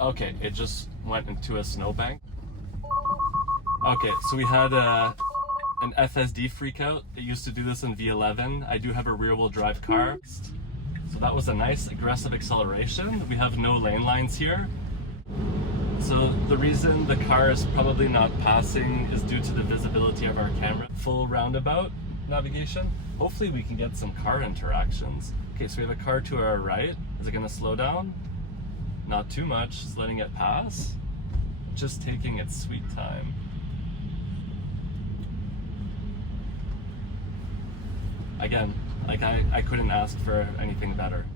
Okay, it just went into a snowbank. Okay, so we had an FSD freakout. It used to do this in V11. I do have a rear-wheel drive car. So that was a nice aggressive acceleration. We have no lane lines here. So the reason the car is probably not passing is due to the visibility of our camera. Full roundabout navigation. Hopefully we can get some car interactions. Okay, so we have a car to our right. Is it gonna slow down? Not too much, just letting it pass. Just taking its sweet time. Again, like I couldn't ask for anything better.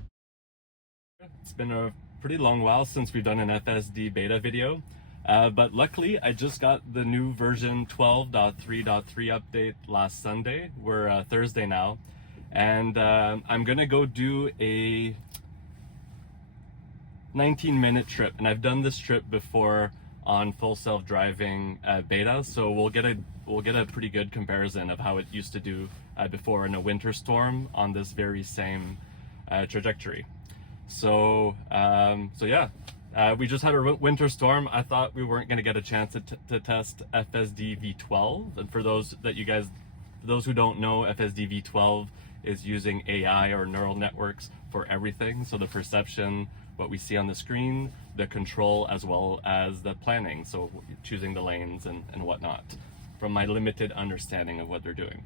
It's been a pretty long while since we've done an FSD beta video, but luckily I just got the new version 12.3.3 update last Sunday. We're Thursday now, and I'm gonna go do a 19-minute trip, and I've done this trip before on full self-driving beta, so we'll get a pretty good comparison of how it used to do before in a winter storm on this very same trajectory. So yeah, we just had a winter storm. I thought we weren't going to get a chance to test FSD V12, and for those who don't know, FSD V12 is using AI or neural networks for everything. So the perception, what we see on the screen, the control, as well as the planning, so choosing the lanes and whatnot, from my limited understanding of what they're doing.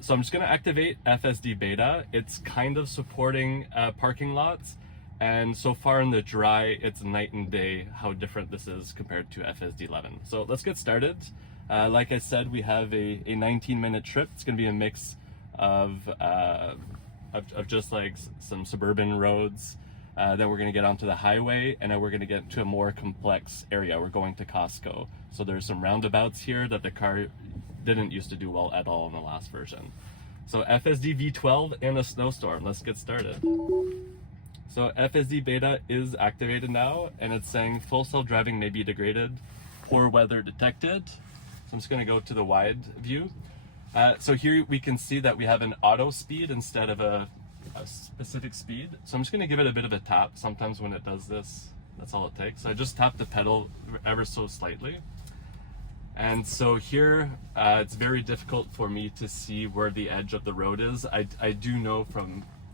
So I'm just going to activate FSD beta. It's kind of supporting parking lots, and so far in the dry, it's night and day how different this is compared to FSD 11. So let's get started. Like I said, we have a 19-minute trip. It's going to be a mix of just like some suburban roads. Then we're going to get onto the highway, and then we're going to get to a more complex area. We're going to Costco. So there's some roundabouts here that the car didn't used to do well at all in the last version. So FSD V12 in a snowstorm. Let's get started. So FSD beta is activated now, and it's saying full self-driving may be degraded, poor weather detected. So I'm just going to go to the wide view. So here we can see that we have an auto speed instead of a specific speed. So I'm just going to give it a bit of a tap. Sometimes when it does this, that's all it takes. So I just tap the pedal ever so slightly. And so here, it's very difficult for me to see where the edge of the road is. I do know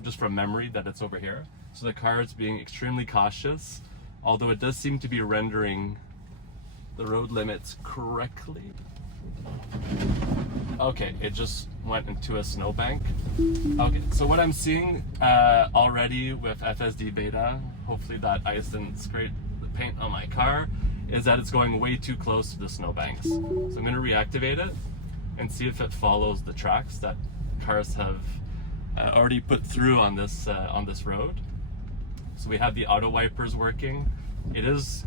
just from memory that it's over here. So the car is being extremely cautious, although it does seem to be rendering the road limits correctly. Okay, it just went into a snowbank. Okay, so what I'm seeing already with FSD beta, hopefully that ice didn't scrape the paint on my car, is that it's going way too close to the snowbanks. So I'm going to reactivate it and see if it follows the tracks that cars have already put through on this road. So we have the auto wipers working. It is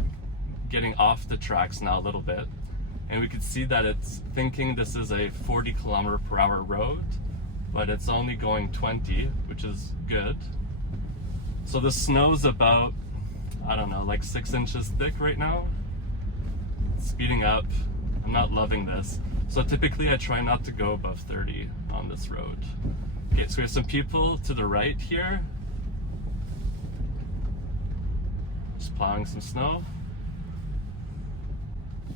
getting off the tracks now a little bit, and we could see that it's thinking this is a 40km/h road, but it's only going 20, which is good. So the snow's about, I don't know, like 6 inches thick right now. It's speeding up. I'm not loving this. So typically I try not to go above 30 on this road. Okay, so we have some people to the right here. Just plowing some snow.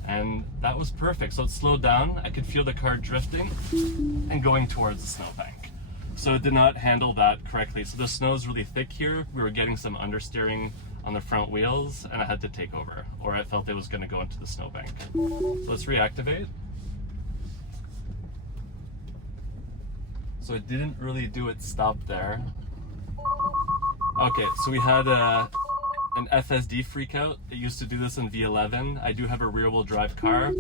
And that was perfect. So it slowed down. I could feel the car drifting and going towards the snowbank. So it did not handle that correctly. So the snow is really thick here. We were getting some understeering on the front wheels, and I had to take over, or I felt it was going to go into the snowbank. So let's reactivate. So it didn't really do its stop there. Okay, so we had an FSD freakout. It used to do this in V11. I do have a rear-wheel drive car,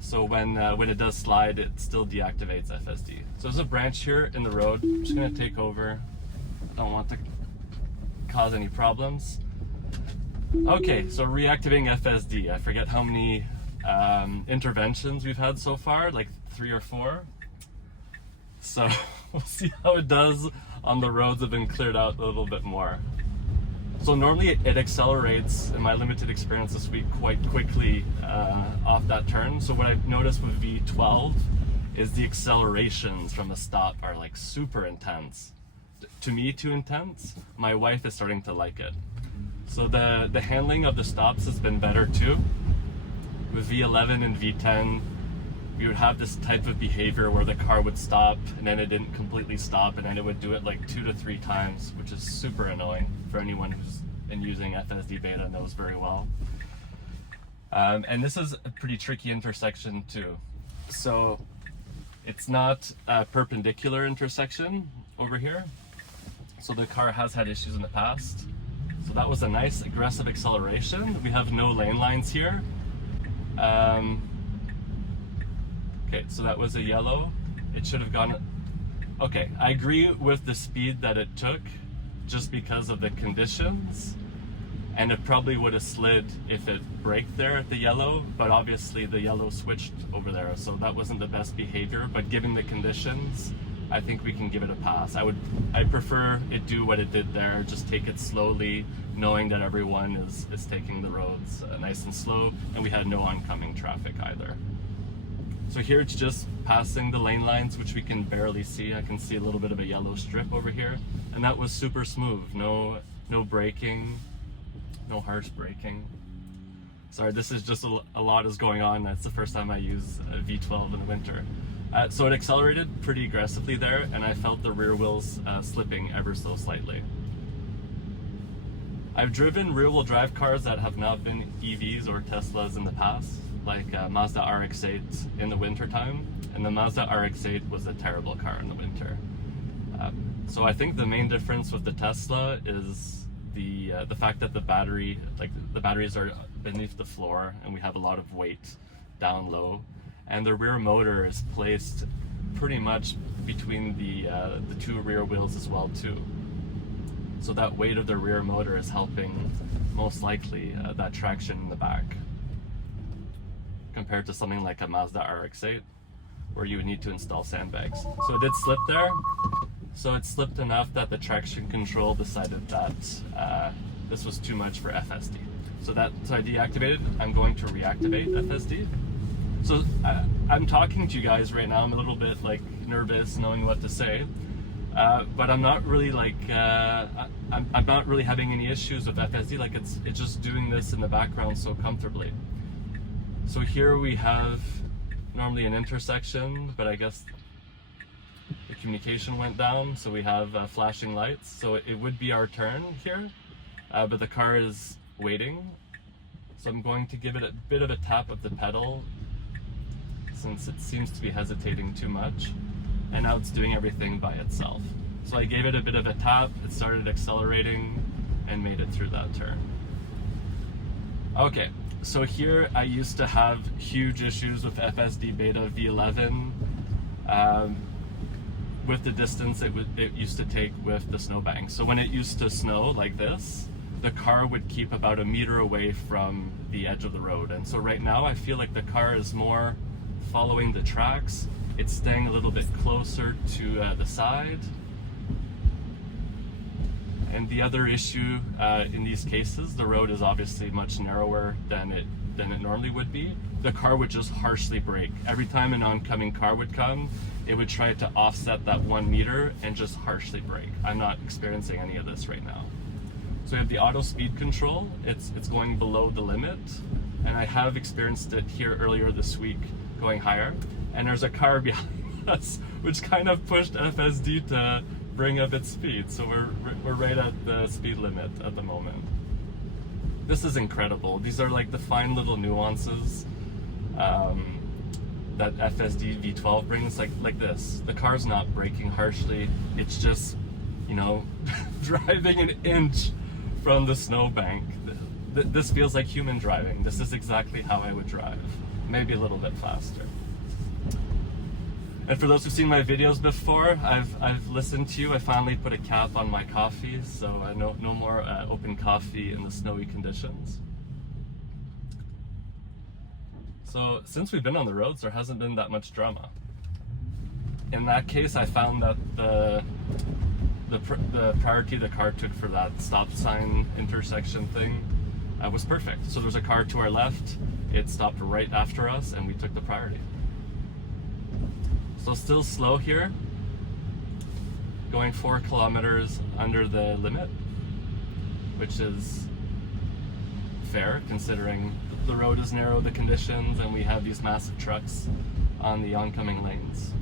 so when it does slide, it still deactivates FSD. So there's a branch here in the road. I'm just going to take over. I don't want to cause any problems. Okay, so reactivating FSD. I forget how many interventions we've had so far, like 3 or 4. So we'll see how it does on the roads that have been cleared out a little bit more. So normally it accelerates, in my limited experience this week, quite quickly off that turn. So what I've noticed with V12 is the accelerations from the stop are like super intense. To me, too intense. My wife is starting to like it. So the handling of the stops has been better too. With V11 and V10, we would have this type of behavior where the car would stop and then it didn't completely stop, and then it would do it like 2 to 3 times, which is super annoying for anyone who's been using FSD beta knows very well. And this is a pretty tricky intersection too. So it's not a perpendicular intersection over here. So the car has had issues in the past. So that was a nice aggressive acceleration. We have no lane lines here. Okay, so that was a yellow. It should have gone. Okay, I agree with the speed that it took just because of the conditions. And it probably would have slid if it braked there at the yellow, but obviously the yellow switched over there, so that wasn't the best behavior. But given the conditions, I think we can give it a pass. I prefer it do what it did there, just take it slowly, knowing that everyone is taking the roads nice and slow, and we had no oncoming traffic either. So here it's just passing the lane lines, which we can barely see. I can see a little bit of a yellow strip over here, and that was super smooth. No braking. No harsh braking. Sorry, this is just a lot is going on. That's the first time I use a V12 in the winter. So it accelerated pretty aggressively there, and I felt the rear wheels slipping ever so slightly. I've driven rear-wheel drive cars that have not been EVs or Teslas in the past, like Mazda RX-8 in the winter time, and the Mazda RX-8 was a terrible car in the winter. So I think the main difference with the Tesla is the fact that the batteries are beneath the floor, and we have a lot of weight down low, and the rear motor is placed pretty much between the 2 rear wheels as well too. So that weight of the rear motor is helping most likely that traction in the back, compared to something like a Mazda RX-8 where you would need to install sandbags. So it did slip there. So it slipped enough that the traction control decided that this was too much for FSD. So I deactivated. I'm going to reactivate FSD. So I'm talking to you guys right now. I'm a little bit like nervous knowing what to say, but I'm not really like I'm not really having any issues with FSD. Like it's just doing this in the background so comfortably. So here we have normally an intersection, but I guess the communication went down, so we have flashing lights. So it would be our turn here, but the car is waiting. So I'm going to give it a bit of a tap of the pedal since it seems to be hesitating too much, and now it's doing everything by itself. So I gave it a bit of a tap, it started accelerating and made it through that turn. Okay, so here I used to have huge issues with FSD beta V11. With the distance it used to take with the snowbank. So when it used to snow like this, the car would keep about 1 meter away from the edge of the road. And so right now I feel like the car is more following the tracks. It's staying a little bit closer to the side. And the other issue in these cases, the road is obviously much narrower than it normally would be. The car would just harshly brake. Every time an oncoming car would come, it would try to offset that 1 meter and just harshly brake. I'm not experiencing any of this right now. So we have the auto speed control. It's going below the limit, and I have experienced it here earlier this week going higher. And there's a car behind us which kind of pushed FSD to bring up its speed. So we're right at the speed limit at the moment. This is incredible. These are like the fine little nuances that FSD V12 brings, like this. The car's not braking harshly. It's just, you know, driving an inch from the snowbank. This feels like human driving. This is exactly how I would drive. Maybe a little bit faster. And for those who've seen my videos before, I've listened to you. I finally put a cap on my coffee, so no more open coffee in the snowy conditions. So since we've been on the roads, there hasn't been that much drama. In that case, I found that the priority the car took for that stop sign intersection thing was perfect. So there's a car to our left, it stopped right after us, and we took the priority. So still slow here, going 4 kilometers under the limit, which is fair considering the road is narrow, the conditions, and we have these massive trucks on the oncoming lanes.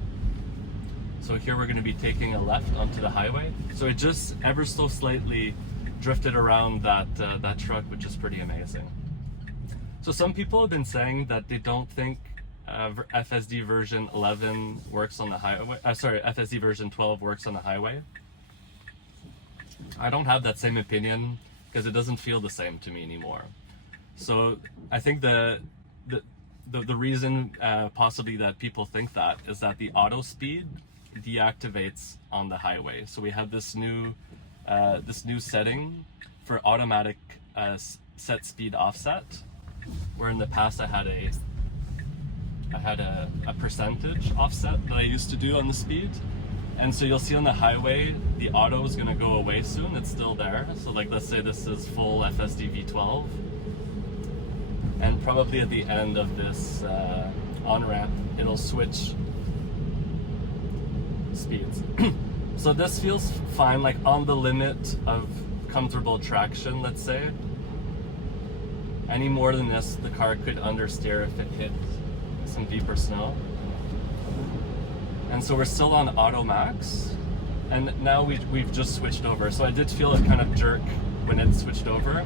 So here we're going to be taking a left onto the highway. So it just ever so slightly drifted around that truck, which is pretty amazing. So some people have been saying that they don't think FSD version 11 works on the highway. FSD version 12 works on the highway. I don't have that same opinion because it doesn't feel the same to me anymore. So I think the reason possibly that people think that is that the auto speed deactivates on the highway. So we have this new setting for automatic set speed offset, where in the past I had a percentage offset that I used to do on the speed. And so you'll see on the highway, the auto is going to go away soon. It's still there. So like, let's say this is full FSD V12. And probably at the end of this on-ramp, it'll switch speeds. So this feels fine, like on the limit of comfortable traction, let's say. Any more than this, the car could understeer if it hit some deeper snow. And so we're still on auto max, and now we've just switched over. So I did feel it kind of jerk when it switched over.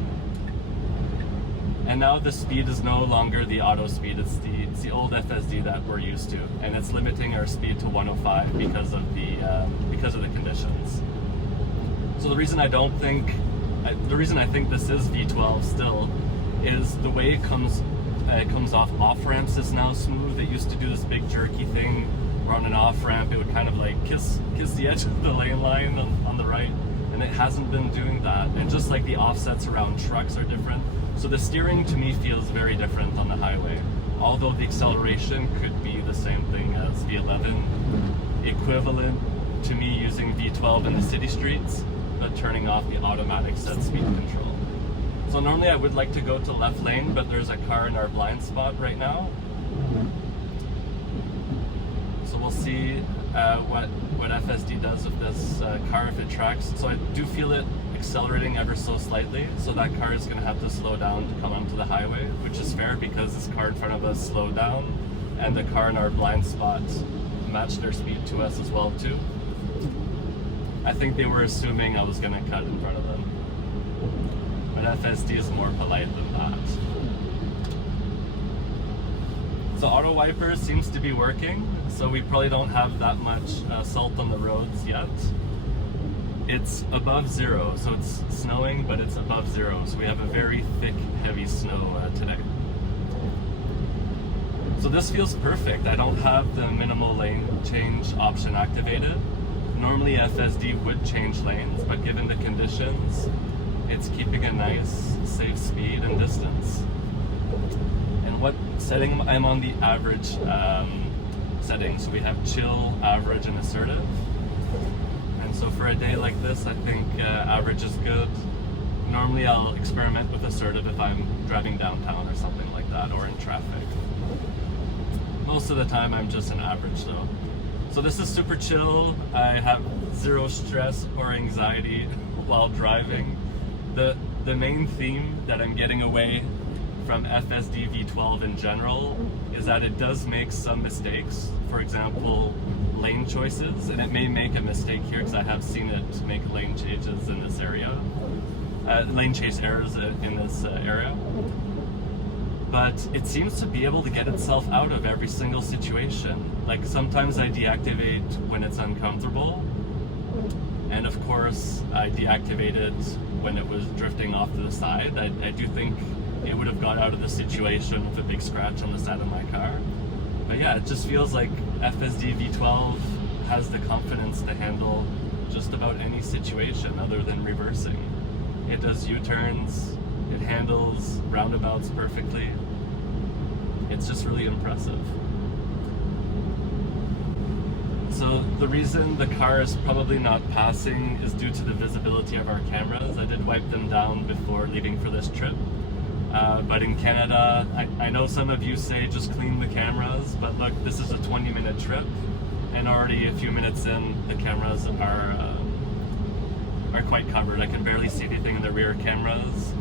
And now the speed is no longer the auto speed, it's the old FSD that we're used to, and it's limiting our speed to 105 because of the conditions. So the reason I think this is V12 still is the way it comes off ramps is now smooth. It used to do this big jerky thing where on an off ramp it would kind of like kiss the edge of the lane line on the right, and it hasn't been doing that. And just like the offsets around trucks are different, so the steering to me feels very different on the highway. Although the acceleration could be the same thing as V11, equivalent to me using V12 in the city streets, but turning off the automatic set speed control. So normally I would like to go to left lane, but there's a car in our blind spot right now. So we'll see what FSD does with this car if it tracks. So I do feel it accelerating ever so slightly, so that car is going to have to slow down to come onto the highway, which is fair because this car in front of us slowed down, and the car in our blind spot matched their speed to us as well too. I think they were assuming I was going to cut in front of them, but FSD is more polite than that. So auto wipers seems to be working, so we probably don't have that much salt on the roads yet. It's above zero, so it's snowing, but it's above zero, so we have a very thick, heavy snow today. So this feels perfect. I don't have the minimal lane change option activated. Normally FSD would change lanes, but given the conditions, it's keeping a nice, safe speed and distance. And what setting? I'm on the average setting, so we have chill, average, and assertive. So for a day like this, I think average is good. Normally I'll experiment with assertive if I'm driving downtown or something like that, or in traffic. Most of the time I'm just an average though. So this is super chill. I have zero stress or anxiety while driving. The main theme that I'm getting away from FSD V12 in general is that it does make some mistakes. For example, lane choices, and it may make a mistake here because I have seen it make lane changes in this area, lane change errors in this area. But it seems to be able to get itself out of every single situation. Like sometimes I deactivate when it's uncomfortable, and of course I deactivated when it was drifting off to the side. I do think it would have got out of the situation with a big scratch on the side of my car. But yeah, it just feels like FSD V12 has the confidence to handle just about any situation other than reversing. It does U-turns, it handles roundabouts perfectly. It's just really impressive. So the reason the car is probably not passing is due to the visibility of our cameras. I did wipe them down before leaving for this trip. But in Canada, I know some of you say just clean the cameras, but look, this is a 20-minute trip, and already a few minutes in, the cameras are quite covered. I can barely see anything in the rear cameras,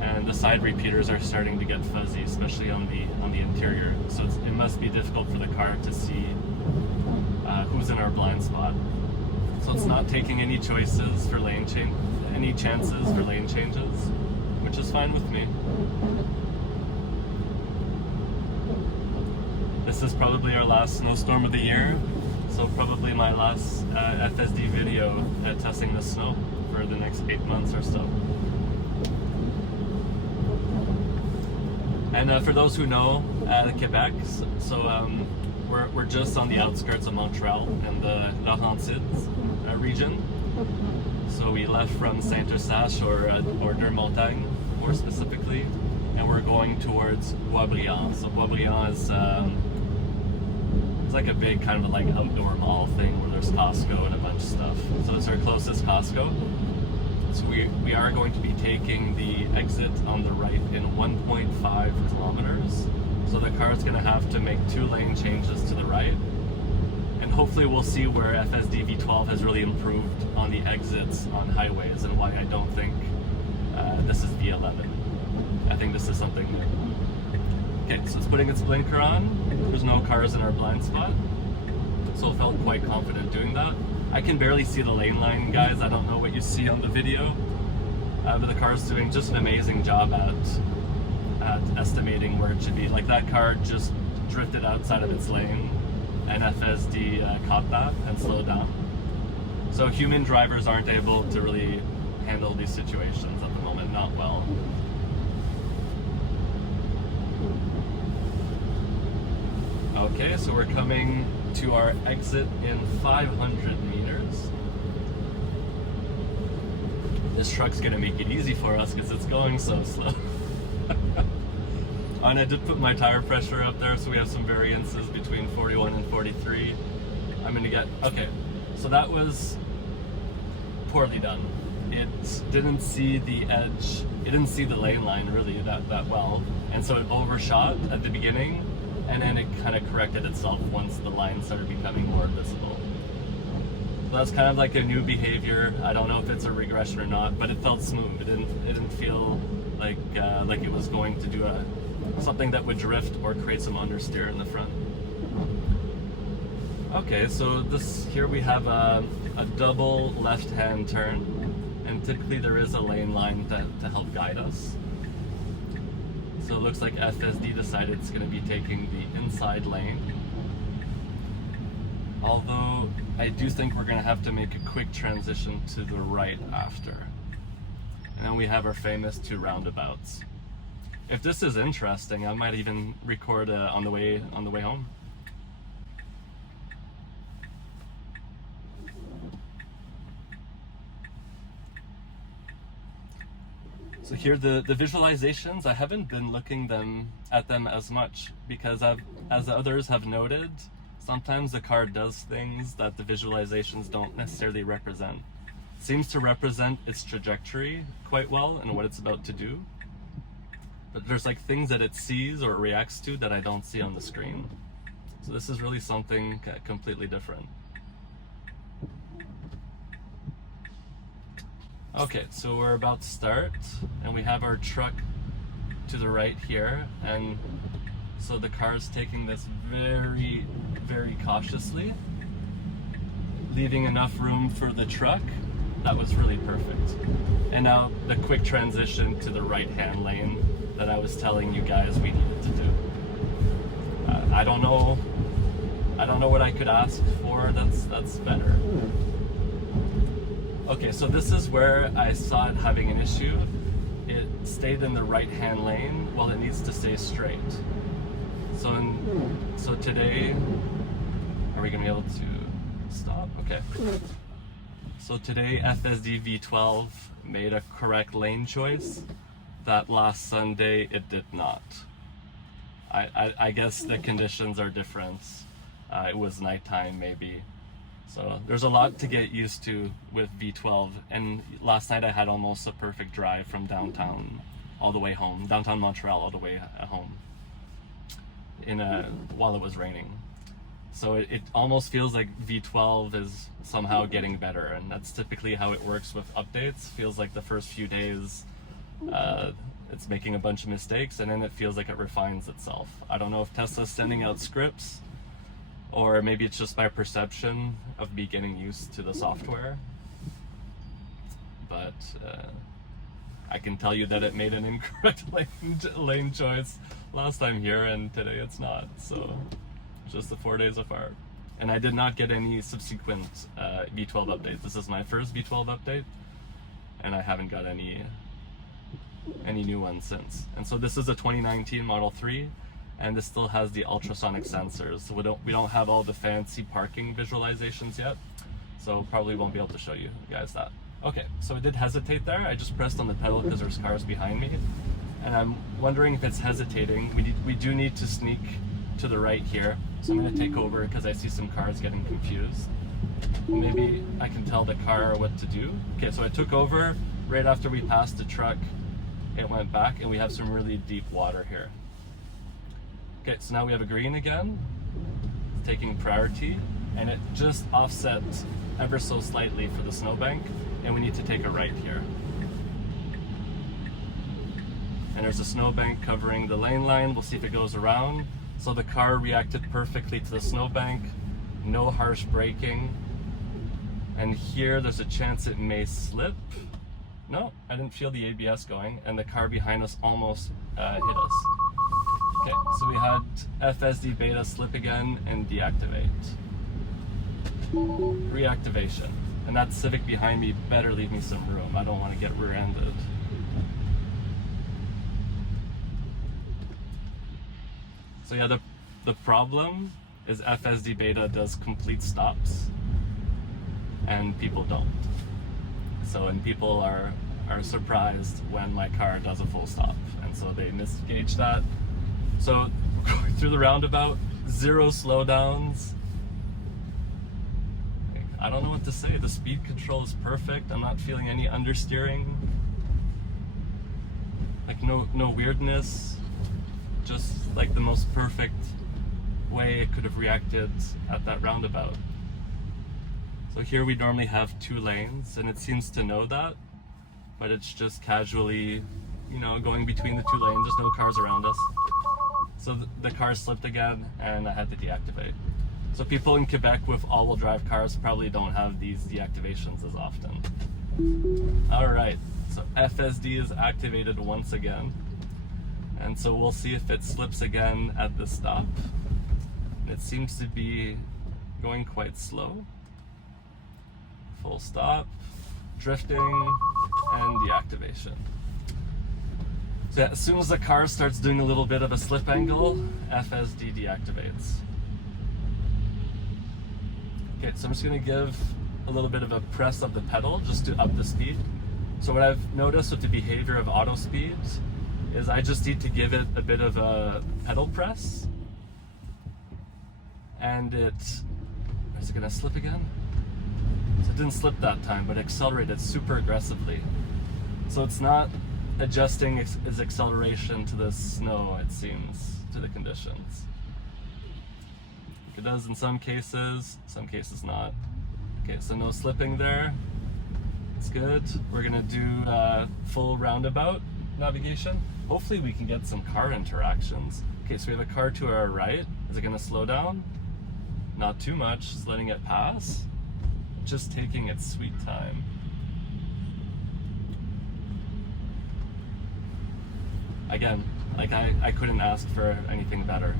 and the the side repeaters are starting to get fuzzy, especially on the interior. So it must be difficult for the car to see who's in our blind spot. So it's not taking any chances for lane changes, which is fine with me. This is probably our last snowstorm of the year, so probably my last FSD video testing the snow for the next 8 months or so. And for those who know Quebec, so we're just on the outskirts of Montreal in the Laurentides region. So we left from Saint Eustache or Deux-Montagnes more specifically, and we're going towards Boisbriand. So Boisbriand is it's like a big kind of like outdoor mall thing where there's Costco and a bunch of stuff. So it's our closest Costco. So we are going to be taking the exit on the right in 1.5 kilometers. So the car is going to have to make 2 lane changes to the right. And hopefully we'll see where FSD V12 has really improved on the exits on highways and why I don't think this is V11. I think this is something new. Okay, so it's putting its blinker on. There's no cars in our blind spot. So I felt quite confident doing that. I can barely see the lane line, guys. I don't know what you see on the video. But the car is doing just an amazing job at estimating where it should be. Like that car just drifted outside of its lane, and FSD caught that and slowed down. So human drivers aren't able to really handle these situations at the moment, not well. Okay, so we're coming to our exit in 500 meters. This truck's gonna make it easy for us because it's going so slow. And I did put my tire pressure up there, so we have some variances between 41 and 43. I'm gonna get, okay, so that was poorly done. It didn't see the edge, it didn't see the lane line really that well. And so it overshot at the beginning, and then it kind of corrected itself once the line started becoming more visible. So that's kind of like a new behavior. I don't know if it's a regression or not, but it felt smooth. It didn't feel like it was going to do something that would drift or create some understeer in the front. Okay, so here we have a double left-hand turn, and typically there is a lane line to help guide us. So it looks like FSD decided it's going to be taking the inside lane. Although I do think we're going to have to make a quick transition to the right after. And then we have our famous 2 roundabouts. If this is interesting, I might even record on the way home. So here the visualizations, I haven't been looking at them as much because as others have noted, sometimes the car does things that the visualizations don't necessarily represent. It seems to represent its trajectory quite well and what it's about to do. But there's like things that it sees or reacts to that I don't see on the screen. So this is really something completely different. Okay, so we're about to start, and we have our truck to the right here, and so the car is taking this very, very cautiously, leaving enough room for the truck. That was really perfect. And now the quick transition to the right-hand lane that I was telling you guys we needed to do. I don't know what I could ask for that's better. Okay, so this is where I saw it having an issue. It stayed in the right-hand lane while it needs to stay straight. So today, are we gonna be able to stop? Okay. So today, FSD V12 made a correct lane choice that last Sunday it did not. I guess the conditions are different. It was nighttime maybe. So there's a lot to get used to with V12, and last night I had almost a perfect drive from downtown all the way home, downtown Montreal all the way home, while it was raining. So it almost feels like V12 is somehow getting better, and that's typically how it works with updates. Feels like the first few days it's making a bunch of mistakes, and then it feels like it refines itself. I don't know if Tesla's sending out scripts, or maybe it's just my perception of me getting used to the software. But I can tell you that it made an incorrect lane choice last time here, and today it's not. So just the 4 days apart. And I did not get any subsequent V12 updates. This is my first V12 update, and I haven't got any new ones since. And so this is a 2019 Model 3, and this still has the ultrasonic sensors. So we don't have all the fancy parking visualizations yet, so probably won't be able to show you guys that. Okay, so it did hesitate there. I just pressed on the pedal because there's cars behind me, and I'm wondering if it's hesitating. We do need to sneak to the right here, so I'm going to take over because I see some cars getting confused. Maybe I can tell the car what to do. Okay, so I took over right after we passed the truck. It went back, and we have some really deep water here. Okay, so now we have a green again, it's taking priority, and it just offsets ever so slightly for the snowbank, and we need to take a right here. And there's a snowbank covering the lane line. We'll see if it goes around. So the car reacted perfectly to the snowbank, no harsh braking. And here there's a chance it may slip. No, I didn't feel the ABS going, and the car behind us almost hit us. Okay, so we had FSD beta slip again and deactivate. Reactivation. And that Civic behind me better leave me some room. I don't want to get rear-ended. So yeah, the problem is FSD beta does complete stops, and people don't. So, and people are surprised when my car does a full stop, and so they misgauge that. So going through the roundabout, 0 slowdowns. I don't know what to say. The speed control is perfect. I'm not feeling any understeering. Like no weirdness. Just like the most perfect way it could have reacted at that roundabout. So here we normally have 2 lanes, and it seems to know that, but it's just casually, you know, going between the 2 lanes. There's no cars around us. So the car slipped again, and I had to deactivate. So people in Quebec with all-wheel drive cars probably don't have these deactivations as often. All right, so FSD is activated once again. And so we'll see if it slips again at the stop. It seems to be going quite slow. Full stop, drifting, and deactivation. So yeah, as soon as the car starts doing a little bit of a slip angle, FSD deactivates. Okay, so I'm just gonna give a little bit of a press of the pedal just to up the speed. So what I've noticed with the behavior of auto speed is I just need to give it a bit of a pedal press, and is it gonna slip again? So it didn't slip that time, but accelerated super aggressively. So it's not adjusting its acceleration to the snow, it seems, to the conditions. It does in some cases not. Okay, so no slipping there. It's good. We're gonna do full roundabout navigation. Hopefully we can get some car interactions. Okay, so we have a car to our right. Is it gonna slow down? Not too much, just letting it pass. Just taking its sweet time. Again, like I couldn't ask for anything better.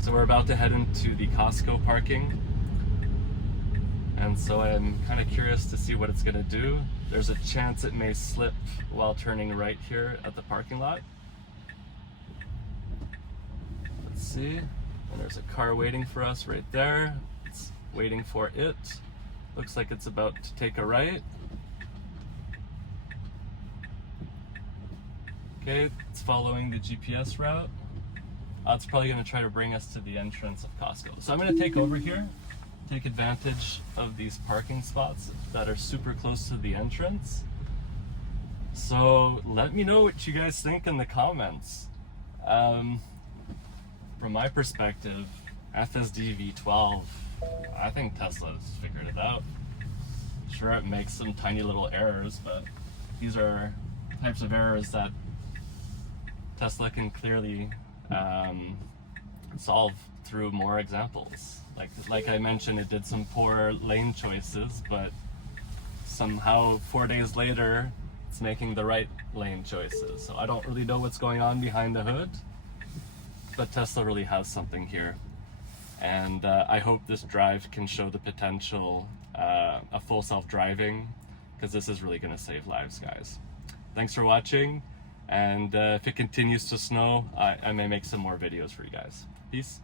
So we're about to head into the Costco parking. And so I'm kind of curious to see what it's gonna do. There's a chance it may slip while turning right here at the parking lot. Let's see. And there's a car waiting for us right there. It's waiting for it. Looks like it's about to take a right. Okay, it's following the GPS route. It's probably gonna try to bring us to the entrance of Costco. So I'm gonna take over here, take advantage of these parking spots that are super close to the entrance. So let me know what you guys think in the comments. From my perspective, FSD V12, I think Tesla's figured it out. Sure, it makes some tiny little errors, but these are types of errors that Tesla can clearly solve through more examples. Like I mentioned, it did some poor lane choices, but somehow 4 days later, it's making the right lane choices. So I don't really know what's going on behind the hood, but Tesla really has something here. And I hope this drive can show the potential of full self-driving, because this is really going to save lives, guys. Thanks for watching, and if it continues to snow, I may make some more videos for you guys. Peace.